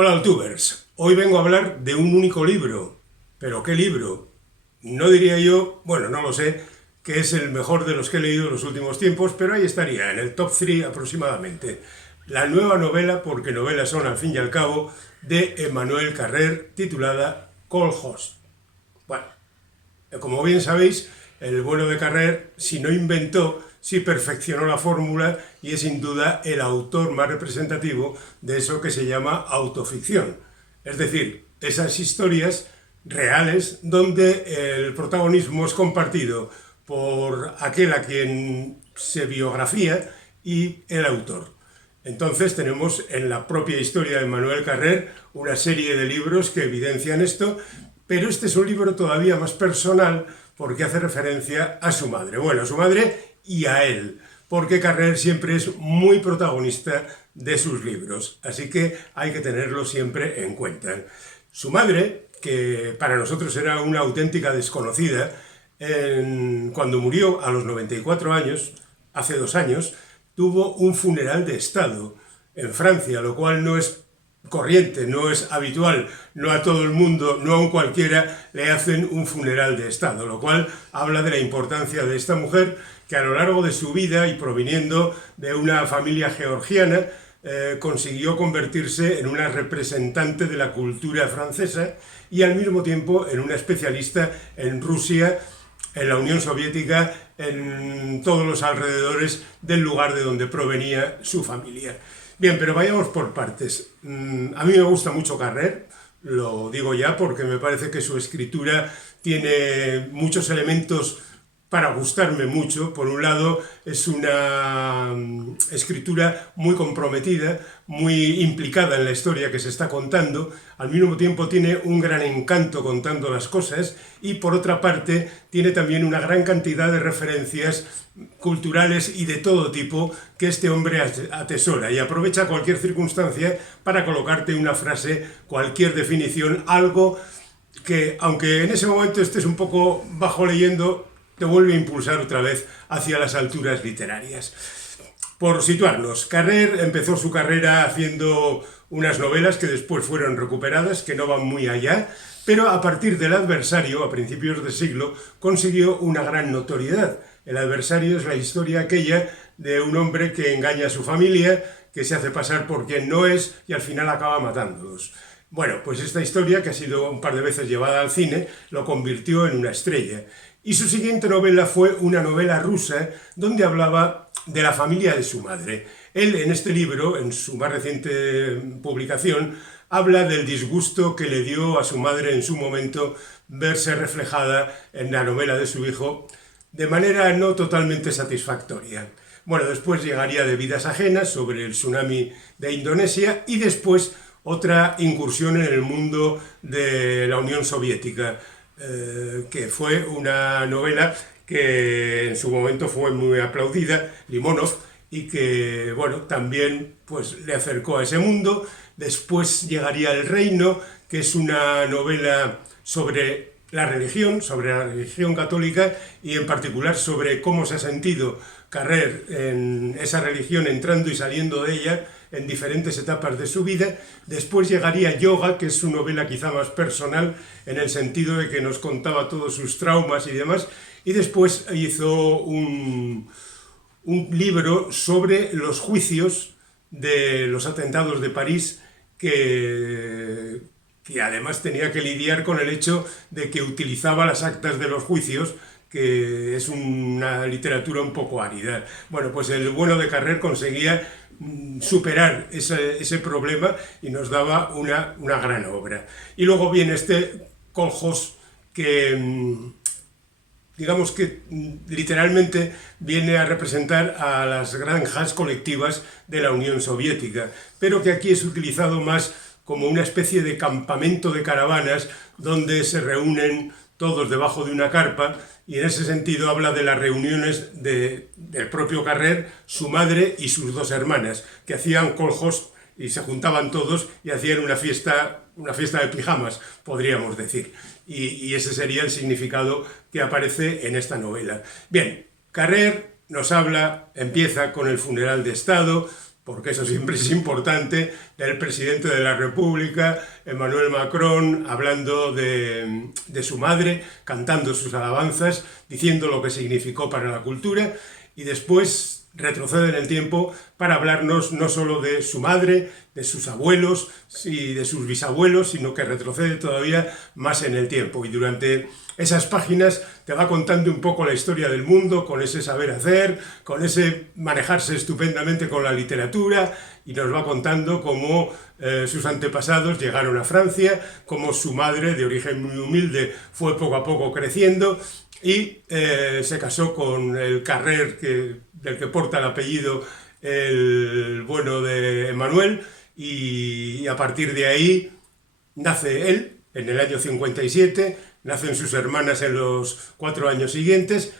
Hola, Altubers. Hoy vengo a hablar de un único libro. ¿Pero qué libro? No diría yo, bueno, no lo sé, que es el mejor de los que he leído en los últimos tiempos, pero ahí estaría, en el top 3 aproximadamente. La nueva novela, porque novelas son al fin y al cabo, de Emmanuel Carrère, titulada Cold Host. Bueno, como bien sabéis, el bueno de Carrère, si no inventó, sí perfeccionó la fórmula y es sin duda el autor más representativo de eso que se llama autoficción. Es decir, esas historias reales donde el protagonismo es compartido por aquel a quien se biografía y el autor. Entonces tenemos en la propia historia de Emmanuel Carrère una serie de libros que evidencian esto, pero este es un libro todavía más personal porque hace referencia a su madre. Bueno, a su madre y a él, porque Carrère siempre es muy protagonista de sus libros, así que hay que tenerlo siempre en cuenta. Su madre, que para nosotros era una auténtica desconocida, cuando murió a los 94 años, hace 2 años, tuvo un funeral de Estado en Francia, lo cual no es corriente, no es habitual, no a todo el mundo, no a un cualquiera le hacen un funeral de Estado, lo cual habla de la importancia de esta mujer que a lo largo de su vida y proviniendo de una familia georgiana consiguió convertirse en una representante de la cultura francesa y al mismo tiempo en una especialista en Rusia, en la Unión Soviética, en todos los alrededores del lugar de donde provenía su familia. Bien, pero vayamos por partes. A mí me gusta mucho Carrère, lo digo ya porque me parece que su escritura tiene muchos elementos para gustarme mucho. Por un lado, es una escritura muy comprometida, muy implicada en la historia que se está contando, al mismo tiempo tiene un gran encanto contando las cosas y por otra parte tiene también una gran cantidad de referencias culturales y de todo tipo que este hombre atesora y aprovecha cualquier circunstancia para colocarte una frase, cualquier definición, algo que aunque en ese momento estés un poco bajo leyendo, te vuelve a impulsar otra vez hacia las alturas literarias. Por situarnos, Carrère empezó su carrera haciendo unas novelas que después fueron recuperadas, que no van muy allá, pero a partir del Adversario, a principios de siglo, consiguió una gran notoriedad. El Adversario es la historia aquella de un hombre que engaña a su familia, que se hace pasar por quien no es y al final acaba matándolos. Bueno, pues esta historia, que ha sido un par de veces llevada al cine, lo convirtió en una estrella. Y su siguiente novela fue una novela rusa donde hablaba de la familia de su madre. Él, en este libro, en su más reciente publicación, habla del disgusto que le dio a su madre en su momento verse reflejada en la novela de su hijo de manera no totalmente satisfactoria. Bueno, después llegaría de Vidas ajenas sobre el tsunami de Indonesia y después otra incursión en el mundo de la Unión Soviética, que fue una novela que en su momento fue muy aplaudida, Limonov, y que, bueno, también pues, le acercó a ese mundo. Después llegaría El Reino, que es una novela sobre la religión católica y en particular sobre cómo se ha sentido Carrère en esa religión entrando y saliendo de ella en diferentes etapas de su vida. Después llegaría Yoga, que es su novela quizá más personal en el sentido de que nos contaba todos sus traumas y demás, y después hizo un libro sobre los juicios de los atentados de París que además tenía que lidiar con el hecho de que utilizaba las actas de los juicios, que es una literatura un poco árida. Bueno, pues el bueno de Carrère conseguía superar ese problema y nos daba una gran obra. Y luego viene este Cold Host que digamos que literalmente viene a representar a las granjas colectivas de la Unión Soviética, pero que aquí es utilizado más como una especie de campamento de caravanas donde se reúnen todos debajo de una carpa, y en ese sentido habla de las reuniones del propio Carrère, su madre y sus 2 hermanas, que hacían Cold Host y se juntaban todos y hacían una fiesta de pijamas, podríamos decir. Y ese sería el significado que aparece en esta novela. Bien, Carrère nos habla, empieza con el funeral de Estado, porque eso siempre es importante, del presidente de la República, Emmanuel Macron, hablando de su madre, cantando sus alabanzas, diciendo lo que significó para la cultura, y después retrocede en el tiempo para hablarnos no solo de su madre, de sus abuelos y de sus bisabuelos, sino que retrocede todavía más en el tiempo. Y durante esas páginas te va contando un poco la historia del mundo, con ese saber hacer, con ese manejarse estupendamente con la literatura, y nos va contando cómo sus antepasados llegaron a Francia, cómo su madre, de origen muy humilde, fue poco a poco creciendo, y se casó con el Carrer del que porta el apellido el bueno de Emmanuel, y a partir de ahí nace él en el año 57, nacen sus hermanas en los 4 años siguientes,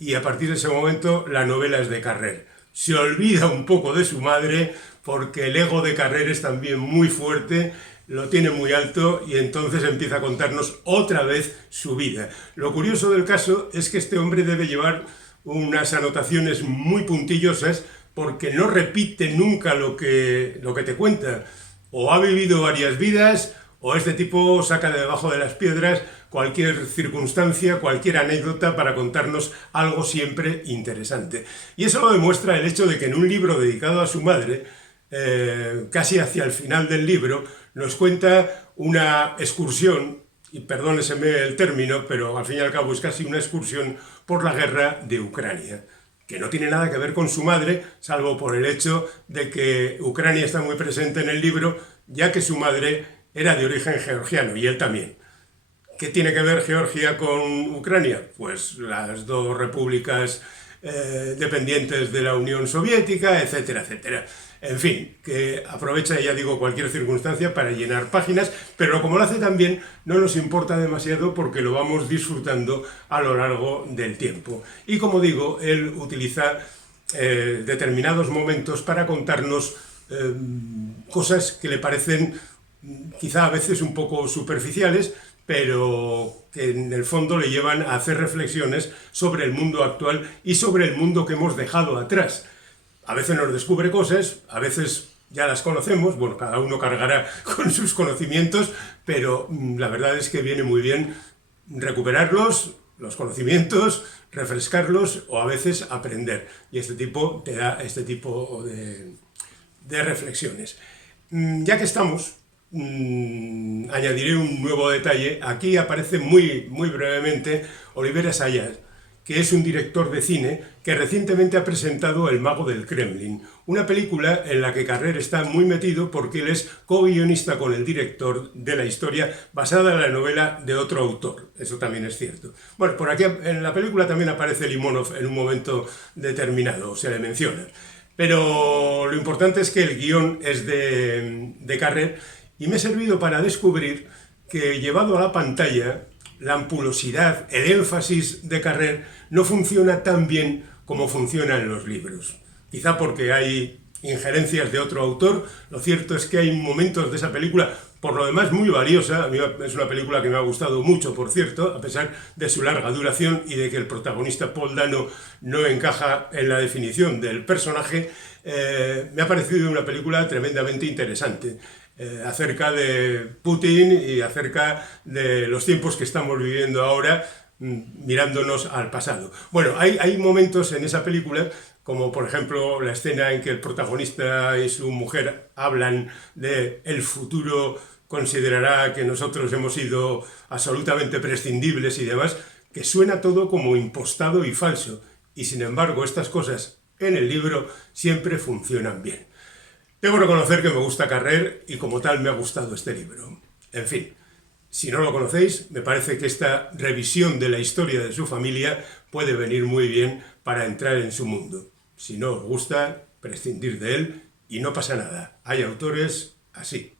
y a partir de ese momento la novela es de Carrer. Se olvida un poco de su madre porque el ego de Carrer es también muy fuerte, lo tiene muy alto, y entonces empieza a contarnos otra vez su vida. Lo curioso del caso es que este hombre debe llevar unas anotaciones muy puntillosas porque no repite nunca lo que te cuenta. O ha vivido varias vidas, o este tipo saca de debajo de las piedras cualquier circunstancia, cualquier anécdota para contarnos algo siempre interesante. Y eso lo demuestra el hecho de que en un libro dedicado a su madre, casi hacia el final del libro, nos cuenta una excursión, y perdóneseme el término, pero al fin y al cabo es casi una excursión por la guerra de Ucrania, que no tiene nada que ver con su madre, salvo por el hecho de que Ucrania está muy presente en el libro, ya que su madre era de origen georgiano, y él también. ¿Qué tiene que ver Georgia con Ucrania? Pues las dos repúblicas dependientes de la Unión Soviética, etcétera, etcétera. En fin, que aprovecha, ya digo, cualquier circunstancia para llenar páginas, pero como lo hace tan bien, no nos importa demasiado porque lo vamos disfrutando a lo largo del tiempo. Y como digo, él utiliza determinados momentos para contarnos cosas que le parecen quizá a veces un poco superficiales, pero que en el fondo le llevan a hacer reflexiones sobre el mundo actual y sobre el mundo que hemos dejado atrás. A veces nos descubre cosas, a veces ya las conocemos, bueno, cada uno cargará con sus conocimientos, pero la verdad es que viene muy bien recuperarlos, los conocimientos, refrescarlos o a veces aprender. Y este tipo te da este tipo de reflexiones. Ya que estamos, añadiré un nuevo detalle. Aquí aparece muy brevemente Oliver Assayas, que es un director de cine que recientemente ha presentado El mago del Kremlin, una película en la que Carrer está muy metido porque él es co-guionista con el director de la historia basada en la novela de otro autor. Eso también es cierto. Bueno, por aquí en la película también aparece Limonov en un momento determinado, se le menciona. Pero lo importante es que el guión es de Carrer, y me ha servido para descubrir que llevado a la pantalla, la ampulosidad, el énfasis de Carrer no funciona tan bien como funciona en los libros. Quizá porque hay injerencias de otro autor. Lo cierto es que hay momentos de esa película, por lo demás muy valiosa. A mí es una película que me ha gustado mucho, por cierto, a pesar de su larga duración y de que el protagonista Paul Dano no encaja en la definición del personaje. Me ha parecido una película tremendamente interesante. Acerca de Putin y acerca de los tiempos que estamos viviendo ahora, mirándonos al pasado. Bueno, hay momentos en esa película, como por ejemplo la escena en que el protagonista y su mujer hablan de el futuro considerará que nosotros hemos sido absolutamente prescindibles y demás, que suena todo como impostado y falso, y sin embargo estas cosas en el libro siempre funcionan bien. Debo reconocer que me gusta Carrer y como tal me ha gustado este libro. En fin, si no lo conocéis, me parece que esta revisión de la historia de su familia puede venir muy bien para entrar en su mundo. Si no os gusta, prescindir de él y no pasa nada. Hay autores así.